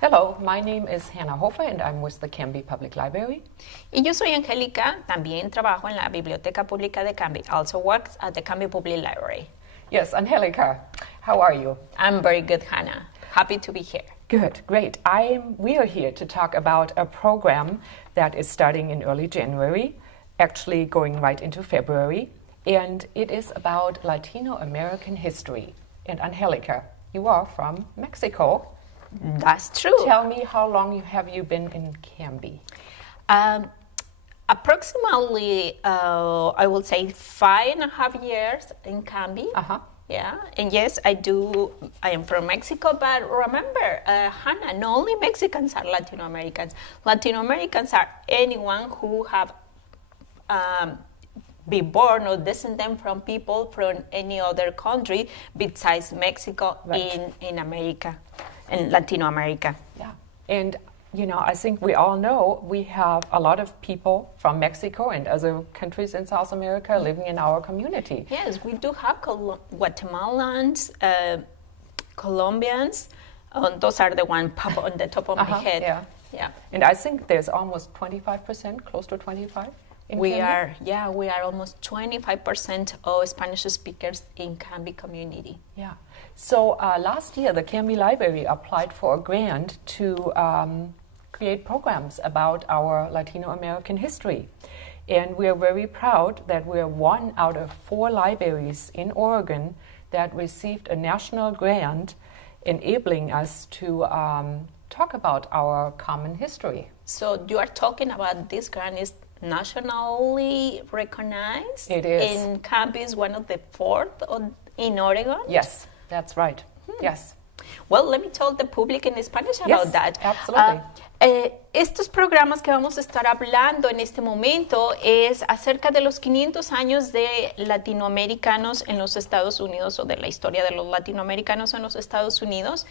Hello, my name is Hannah Hofer and I'm with the Canby Public Library. Y yo soy Angélica, también trabajo en la Biblioteca Pública de Canby, also works at the Canby Public Library. Yes, Angelica, how are you? I'm very good, Hannah. Happy to be here. Good, great. We are here to talk about a program that is starting in early January, actually going right into February, and it is about Latino American history. And Angelica, you are from Mexico. That's true. Tell me, how long have you been in Canby? Approximately, I will say 5.5 years in Canby. Uh-huh. Yeah, and yes, I am from Mexico, but remember, Hannah, not only Mexicans are Latino Americans. Latino Americans are anyone who have been born or descended from people from any other country besides Mexico. Right. in America, in Latino America. Yeah, and you know, I think we all know we have a lot of people from Mexico and other countries in South America living in our community. Yes, we do have Guatemalans, Colombians. Those are the ones pop on the top of my head. Yeah. Yeah. And I think there's almost 25%, close to 25. We are almost 25% of Spanish speakers in Canby community. Yeah. So last year, the Canby Library applied for a grant to create programs about our Latino American history. And we are very proud that we are one out of 4 libraries in Oregon that received a national grant enabling us to talk about our common history. So you are talking about this grant is nationally recognized? It is. In Canby is one of the 4th in Oregon? Yes, that's right. Yes. Well, let me tell the public in Spanish about that. Absolutely. Estos programas que vamos a estar hablando en este momento es acerca de los 500 años de latinoamericanos en los Estados Unidos o de la historia de los latinoamericanos en los Estados Unidos.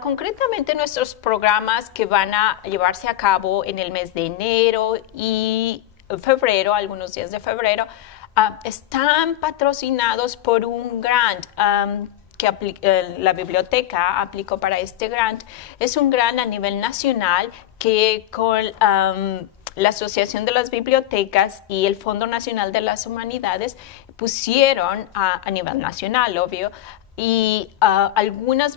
Concretamente nuestros programas que van a llevarse a cabo en el mes de enero y febrero, algunos días de febrero, están patrocinados por un grant que la biblioteca aplicó para este grant. Es un grant a nivel nacional que con la Asociación de las Bibliotecas y el Fondo Nacional de las Humanidades pusieron a nivel nacional, obvio, y varias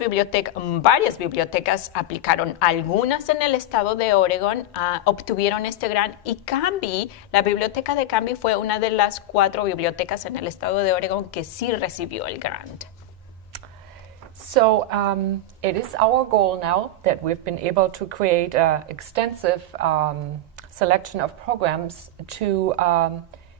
bibliotecas aplicaron, algunas en el estado de Oregon obtuvieron este grant, y Canby, la biblioteca de Canby fue una de las 4 bibliotecas en el estado de Oregon que sí recibió el grant. So it is our goal now that we've been able to create an extensive selection of programs to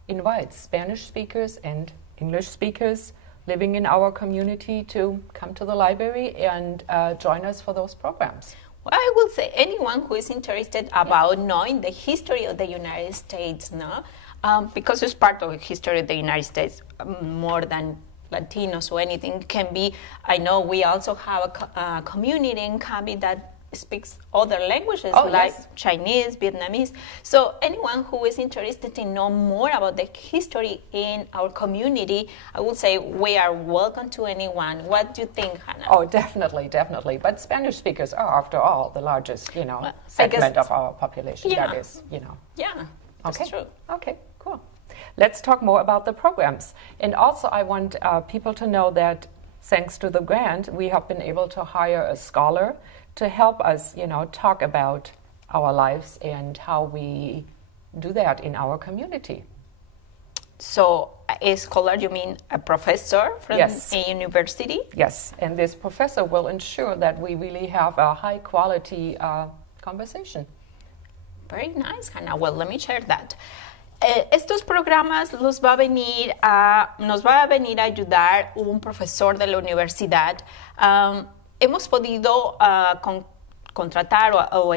invite Spanish speakers and English speakers living in our community to come to the library and join us for those programs. Well, I will say anyone who is interested about knowing the history of the United States, no? Because it's part of the history of the United States more than Latinos or anything can be. I know we also have a community in Canby that speaks other languages like Chinese, Vietnamese. So anyone who is interested in know more about the history in our community, I would say we are welcome to anyone. What do you think, Hannah? Oh, definitely, definitely. But Spanish speakers are, after all, the largest, segment of our population. Yeah. That is, Yeah, that's okay. true. Okay, cool. Let's talk more about the programs. And also I want people to know that thanks to the grant, we have been able to hire a scholar to help us, talk about our lives and how we do that in our community. So a scholar, you mean a professor from a university? Yes, and this professor will ensure that we really have a high quality conversation. Very nice, Hannah. Well, let me share that. Estos programas nos va a venir a ayudar un profesor de la universidad. Hemos podido contratar o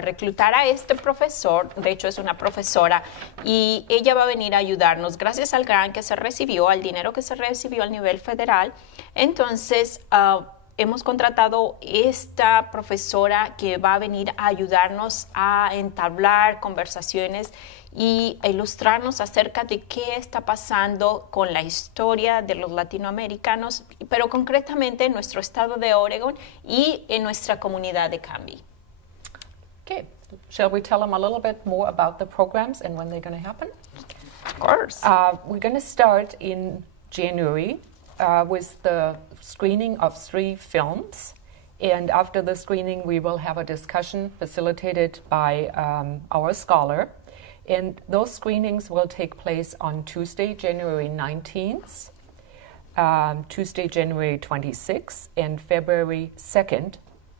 reclutar a este profesor, de hecho es una profesora, y ella va a venir a ayudarnos gracias al grant que se recibió, al dinero que se recibió a nivel federal. Entonces, hemos contratado esta profesora que va a venir a ayudarnos a entablar conversaciones y ilustrarnos acerca de qué está pasando con la historia de los latinoamericanos, pero concretamente en nuestro estado de Oregon y en nuestra comunidad de Canby. Okay, shall we tell them a little bit more about the programs and when they're going to happen? Of course. We're going to start in January with the screening of 3 films. And after the screening, we will have a discussion facilitated by our scholar. And those screenings will take place on Tuesday, January 19th, Tuesday, January 26th, and February 2nd.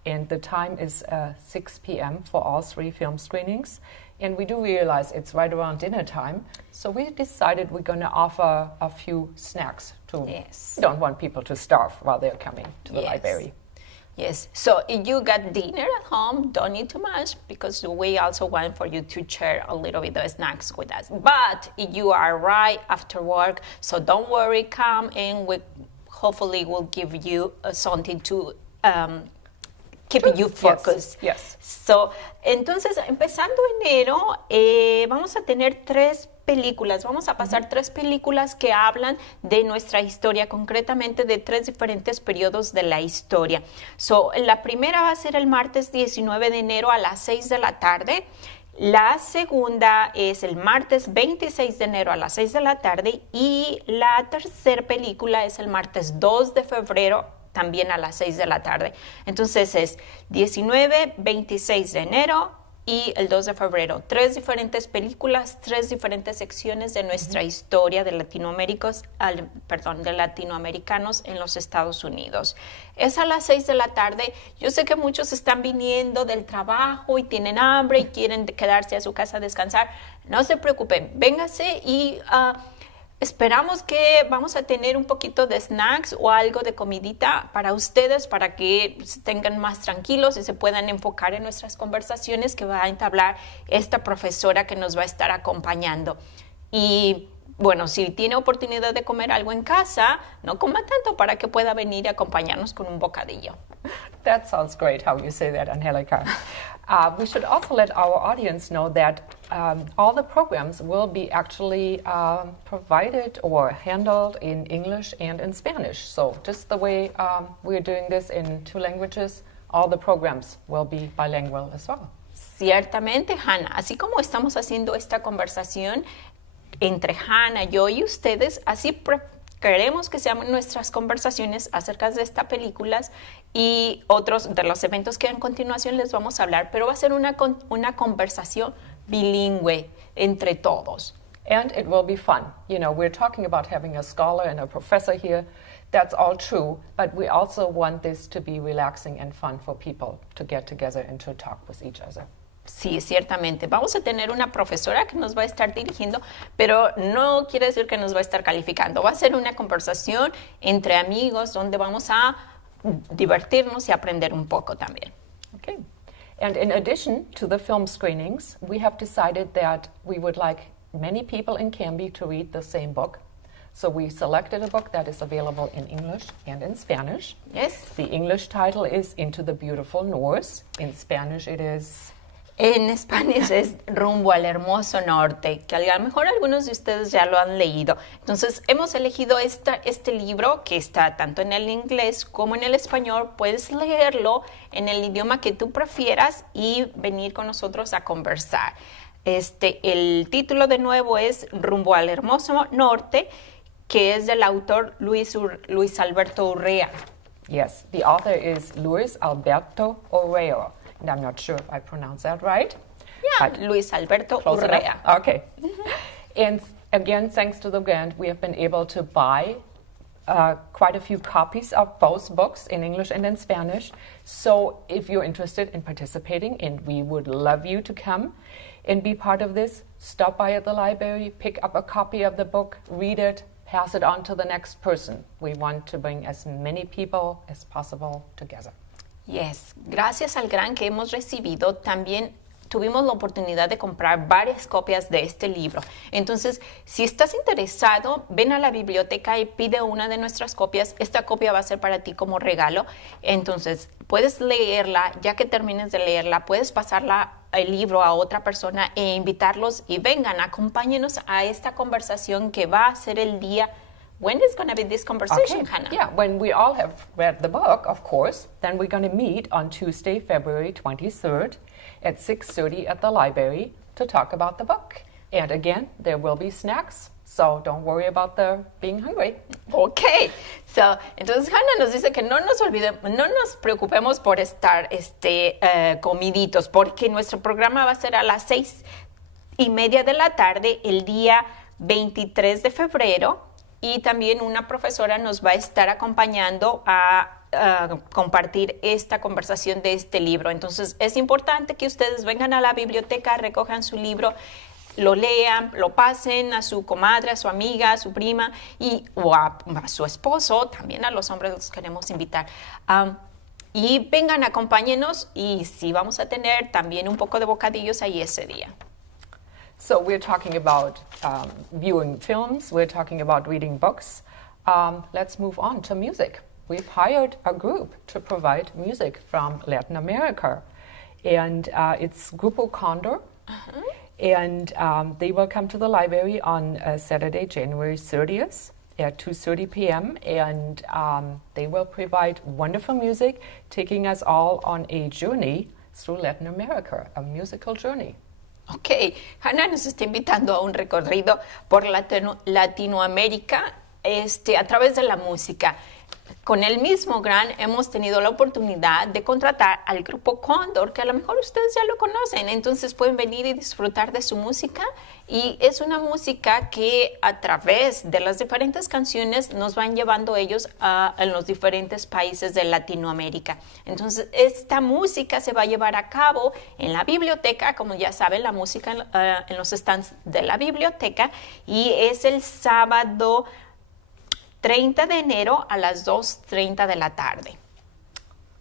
And the time is 6 p.m. for all 3 film screenings. And we do realize it's right around dinner time. So we decided we're going to offer a few snacks too. Yes. We don't want people to starve while they're coming to the library. Yes, so if you got dinner at home, don't eat too much because we also want for you to share a little bit of snacks with us. But if you are right after work, so don't worry, come and we hopefully will give you something to keep you focused. Yes. So, entonces, empezando enero, vamos a tener 3 películas. Vamos a pasar 3 películas que hablan de nuestra historia, concretamente de 3 diferentes periodos de la historia. So, la primera va a ser el martes 19 de enero a las 6 de la tarde. La segunda es el martes 26 de enero a las 6 de la tarde. Y la tercera película es el martes 2 de febrero también a las 6 de la tarde. Entonces es 19, 26 de enero y el 2 de febrero. 3 diferentes películas, 3 diferentes secciones de nuestra historia de latinoamericanos en los Estados Unidos. Es a las 6 de la tarde. Yo sé que muchos están viniendo del trabajo y tienen hambre y quieren quedarse a su casa a descansar. No se preocupen, véngase y esperamos que vamos a tener un poquito de snacks o algo de comidita para ustedes, para que estén más tranquilos y se puedan enfocar en nuestras conversaciones que va a entablar esta profesora que nos va a estar acompañando. Y bueno, si tiene oportunidad de comer algo en casa, no coma tanto para que pueda venir y acompañarnos con un bocadillo. That sounds great, how you say that, Angelica. We should also let our audience know that all the programs will be actually provided or handled in English and in Spanish. So just the way we're doing this in 2 languages, all the programs will be bilingual as well. Ciertamente, Hannah, así como estamos haciendo esta conversación entre Hannah, yo y ustedes, así queremos que sean nuestras conversaciones acerca de estas películas y otros de los eventos que a continuación les vamos a hablar, pero va a ser una conversación bilingüe entre todos. And it will be fun. You know, we're talking about having a scholar and a professor here. That's all true, but we also want this to be relaxing and fun for people to get together and to talk with each other. Sí, ciertamente. Vamos a tener una profesora que nos va a estar dirigiendo, pero no quiere decir que nos va a estar calificando. Va a ser una conversación entre amigos donde vamos a divertirnos y aprender un poco también. Okay. And in addition to the film screenings, we have decided that we would like many people in Canby to read the same book. So we selected a book that is available in English and in Spanish. Yes. The English title is Into the Beautiful North. In Spanish it is... En español es Rumbo al Hermoso Norte, que a lo mejor algunos de ustedes ya lo han leído. Entonces, hemos elegido este libro que está tanto en el inglés como en el español. Puedes leerlo en el idioma que tú prefieras y venir con nosotros a conversar. El título de nuevo es Rumbo al Hermoso Norte, que es del autor Luis Alberto Urrea. Yes, the author is Luis Alberto Urrea. And I'm not sure if I pronounced that right. Yeah, Luis Alberto Urrea. Enough. Okay. And again, thanks to the grant, we have been able to buy quite a few copies of both books in English and in Spanish. So if you're interested in participating, and we would love you to come and be part of this, stop by at the library, pick up a copy of the book, read it, pass it on to the next person. We want to bring as many people as possible together. Yes, gracias al grant que hemos recibido, también tuvimos la oportunidad de comprar varias copias de este libro. Entonces, si estás interesado, ven a la biblioteca y pide una de nuestras copias. Esta copia va a ser para ti como regalo. Entonces, puedes leerla. Ya que termines de leerla, puedes pasarla el libro a otra persona e invitarlos y vengan, acompáñenos a esta conversación que va a ser el día. When is going to be this conversation, Hannah? Yeah, when we all have read the book, of course, then we're going to meet on Tuesday, February 23rd at 6:30 at the library to talk about the book. And again, there will be snacks, so don't worry about being hungry. Okay, so, entonces Hannah nos dice que no nos preocupemos por estar comiditos, porque nuestro programa va a ser a las 6:30 de la tarde el día 23 de febrero. Y también una profesora nos va a estar acompañando a compartir esta conversación de este libro. Entonces, es importante que ustedes vengan a la biblioteca, recojan su libro, lo lean, lo pasen a su comadre, a su amiga, a su prima o a su esposo. También a los hombres los queremos invitar. Y vengan, acompáñenos y sí vamos a tener también un poco de bocadillos ahí ese día. So we're talking about viewing films, we're talking about reading books. Let's move on to music. We've hired a group to provide music from Latin America. And it's Grupo Condor. Uh-huh. And they will come to the library on Saturday, January 30th at 2:30 p.m. And they will provide wonderful music, taking us all on a journey through Latin America, a musical journey. Ok, Hannah nos está invitando a un recorrido por Latinoamérica a través de la música. Con el mismo Gran hemos tenido la oportunidad de contratar al grupo Cóndor, que a lo mejor ustedes ya lo conocen, entonces pueden venir y disfrutar de su música. Y es una música que a través de las diferentes canciones nos van llevando ellos en los diferentes países de Latinoamérica. Entonces, esta música se va a llevar a cabo en la biblioteca, como ya saben, la música en los stands de la biblioteca, y es el sábado 30 de enero a las 2:30 de la tarde.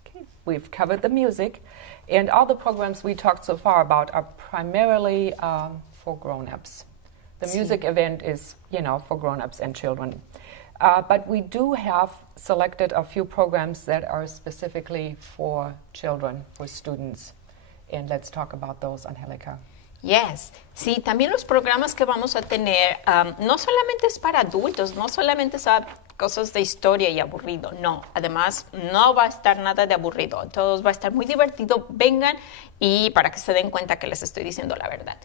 Okay. We've covered the music, and all the programs we talked so far about are primarily for grown-ups. The music event is, for grown-ups and children. But we do have selected a few programs that are specifically for children, for students. And let's talk about those, Angelica. Yes, sí, también los programas que vamos a tener no solamente es para adultos, no solamente son cosas de historia y aburrido, no, además no va a estar nada de aburrido, todos va a estar muy divertido, vengan y para que se den cuenta que les estoy diciendo la verdad.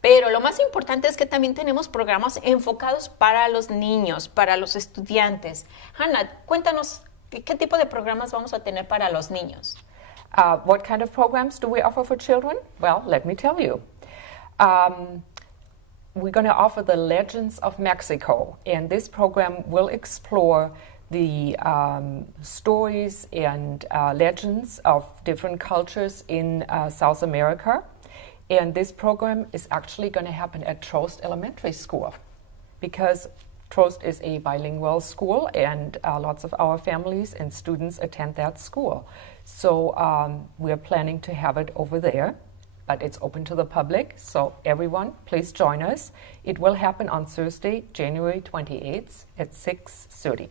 Pero lo más importante es que también tenemos programas enfocados para los niños, para los estudiantes. Hannah, cuéntanos, ¿qué tipo de programas vamos a tener para los niños? What kind of programs do we offer for children? Well, let me tell you. We're going to offer the Legends of Mexico, and this program will explore the stories and legends of different cultures in South America. And this program is actually going to happen at Trost Elementary School, because Trost is a bilingual school, and lots of our families and students attend that school. So we're planning to have it over there. But it's open to the public, so everyone, please join us. It will happen on Thursday, January 28th at 6:30.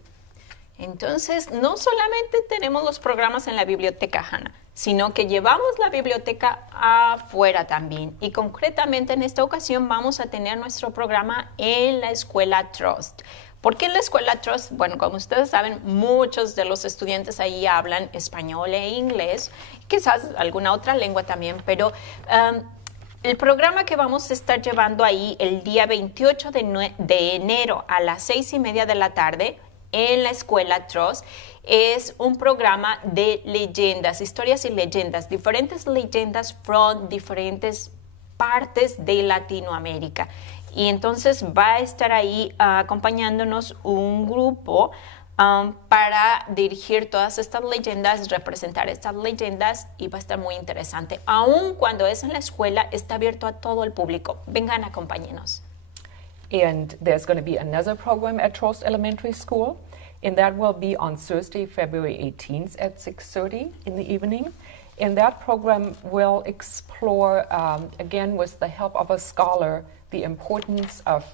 Entonces, no solamente tenemos los programas en la biblioteca, Hannah, sino que llevamos la biblioteca afuera también. Y concretamente en esta ocasión vamos a tener nuestro programa en la escuela Trust. ¿Por qué en la escuela Trust? Bueno, como ustedes saben, muchos de los estudiantes ahí hablan español e inglés, quizás alguna otra lengua también, pero el programa que vamos a estar llevando ahí el día 28 de enero a las 6:30 de la tarde en la escuela Trust es un programa de leyendas, historias y leyendas, diferentes leyendas from diferentes partes de Latinoamérica. Y entonces va a estar ahí acompañándonos un grupo para dirigir todas estas leyendas, representar estas leyendas, y va a estar muy interesante. Aun cuando es en la escuela, está abierto a todo el público. Vengan, acompáñenos. And there's going to be another program at Trost Elementary School, and that will be on Thursday, February 18th at 6:30 in the evening. And that program will explore, again with the help of a scholar, the importance of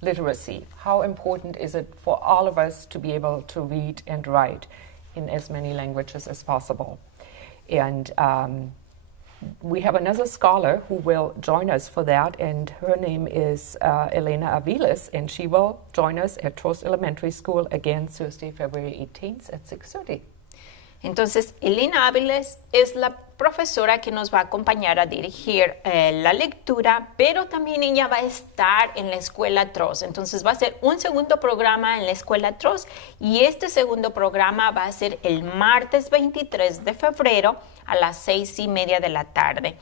literacy. How important is it for all of us to be able to read and write in as many languages as possible? And we have another scholar who will join us for that, and her name is Elena Aviles, and she will join us at Trost Elementary School again Thursday, February 18th at 6:30. Entonces, Elena Áviles es la profesora que nos va a acompañar a dirigir la lectura, pero también ella va a estar en la Escuela TROS. Entonces, va a ser un segundo programa en la Escuela TROS y este segundo programa va a ser el martes 23 de febrero a las 6:30 de la tarde.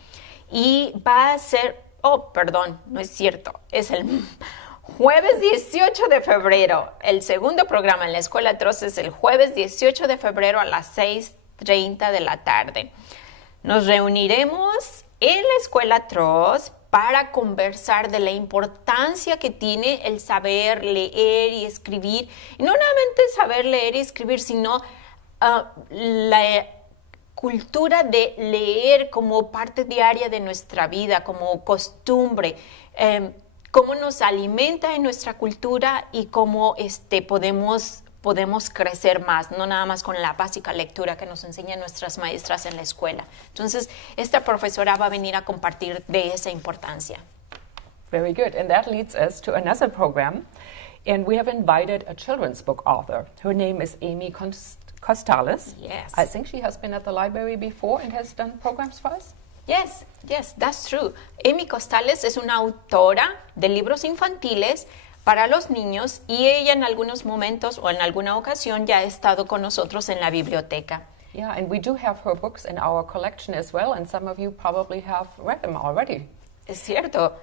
Y va a ser, no es cierto, es el jueves 18 de febrero. El segundo programa en la Escuela TROS es el jueves 18 de febrero a las 6:30 de la tarde. Nos reuniremos en la Escuela TROS para conversar de la importancia que tiene el saber leer y escribir. Y no solamente saber leer y escribir, sino la cultura de leer como parte diaria de nuestra vida, como costumbre. Cómo nos alimenta en nuestra cultura y cómo podemos crecer más, no nada más con la básica lectura que nos enseñan nuestras maestras en la escuela. Entonces, esta profesora va a venir a compartir de esa importancia. Very good. And that leads us to another program. And we have invited a children's book author. Her name is Amy Costales. Yes. I think she has been at the library before and has done programs for us. Yes, that's true. Amy Costales es una autora de libros infantiles para los niños y ella en algunos momentos o en alguna ocasión ya ha estado con nosotros en la biblioteca. Yeah, and we do have her books in our collection as well, and some of you probably have read them already. Es cierto.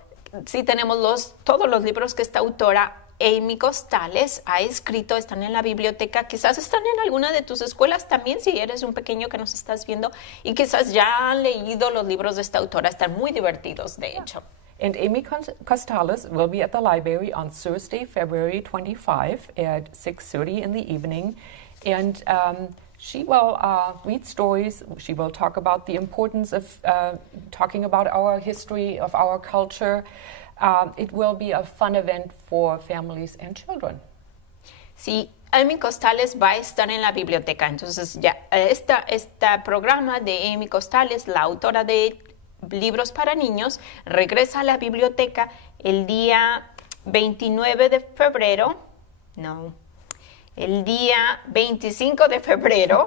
Sí, tenemos todos los libros que esta autora Amy Costales ha escrito, están en la biblioteca, quizás están en alguna de tus escuelas también, si eres un pequeño que nos estás viendo, y quizás ya han leído los libros de esta autora, están muy divertidos, de hecho. And Amy Costales will be at the library on Thursday, February 25 at 6:30 in the evening, and she will read stories. She will talk about the importance of talking about our history, of our culture. It will be a fun event for families and children. Sí, Amy Costales va a estar en la biblioteca. Entonces, ya este programa de Amy Costales, la autora de libros para niños, regresa a la biblioteca el día 29 de febrero. No, el día 25 de febrero.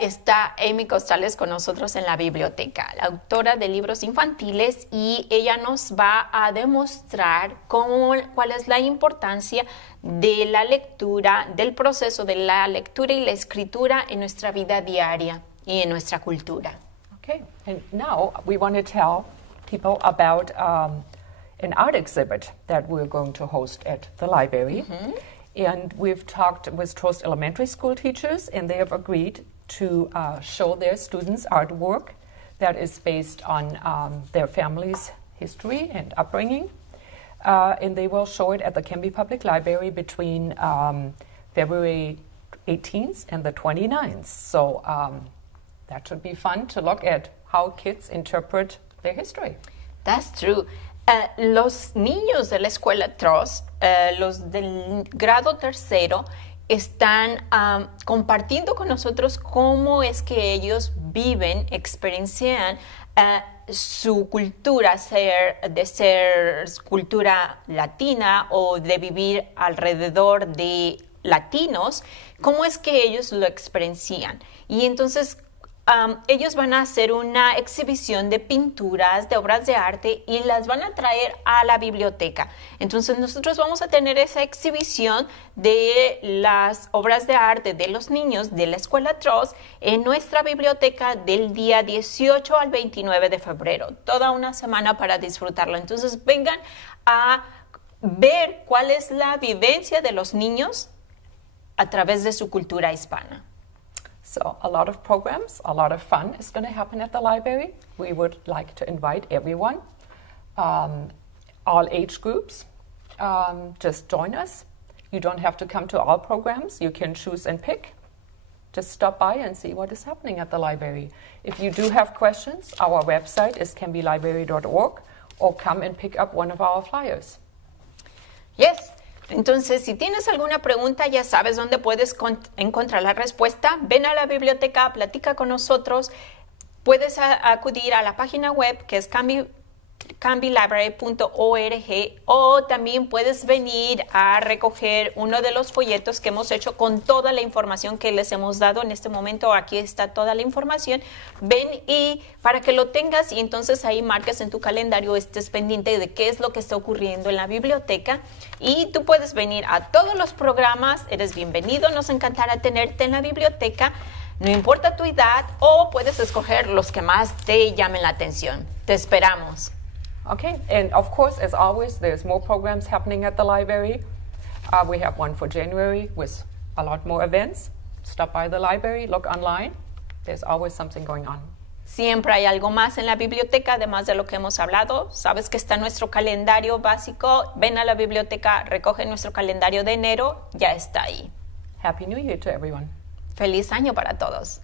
Está Amy Costales con nosotros en la biblioteca, la autora de libros infantiles, y ella nos va a demostrar cuál es la importancia de la lectura, del proceso de la lectura y la escritura en nuestra vida diaria y en nuestra cultura. Okay, and now we want to tell people about an art exhibit that we're going to host at the library. Mm-hmm. And we've talked with Trost Elementary School teachers, and they have agreed to show their students artwork that is based on their family's history and upbringing. And they will show it at the Canby Public Library between February 18th and the 29th. So that should be fun to look at how kids interpret their history. That's true. Los niños de la escuela TROS, los del grado tercero, están compartiendo con nosotros cómo es que ellos viven, experiencian su cultura, de ser cultura latina o de vivir alrededor de latinos, cómo es que ellos lo experiencian. Y entonces ellos van a hacer una exhibición de pinturas, de obras de arte, y las van a traer a la biblioteca. Entonces nosotros vamos a tener esa exhibición de las obras de arte de los niños de la escuela TROS en nuestra biblioteca del día 18 al 29 de febrero. Toda una semana para disfrutarlo. Entonces vengan a ver cuál es la vivencia de los niños a través de su cultura hispana. So a lot of programs, a lot of fun is going to happen at the library. We would like to invite everyone, all age groups. Just join us. You don't have to come to all programs. You can choose and pick. just stop by and see what is happening at the library. If you do have questions, our website is canbylibrary.org, or come and pick up one of our flyers. Yes. Entonces, si tienes alguna pregunta, ya sabes dónde puedes encontrar la respuesta. Ven a la biblioteca, platica con nosotros. Puedes acudir a la página web, que es canbylibrary.org, o también puedes venir a recoger uno de los folletos que hemos hecho con toda la información que les hemos dado en este momento. Aquí está toda la información. Ven y para que lo tengas y entonces ahí marques en tu calendario, estés pendiente de qué es lo que está ocurriendo en la biblioteca, y tú puedes venir a todos los programas. Eres bienvenido, nos encantará tenerte en la biblioteca. No importa tu edad, o puedes escoger los que más te llamen la atención. Te esperamos. Okay, and of course, as always, there's more programs happening at the library. We have one for January with a lot more events. Stop by the library, look online. There's always something going on. Siempre hay algo más en la biblioteca, además de lo que hemos hablado. Sabes que está nuestro calendario básico. Ven a la biblioteca, recoge nuestro calendario de enero. Ya está ahí. Happy New Year to everyone. Feliz año para todos.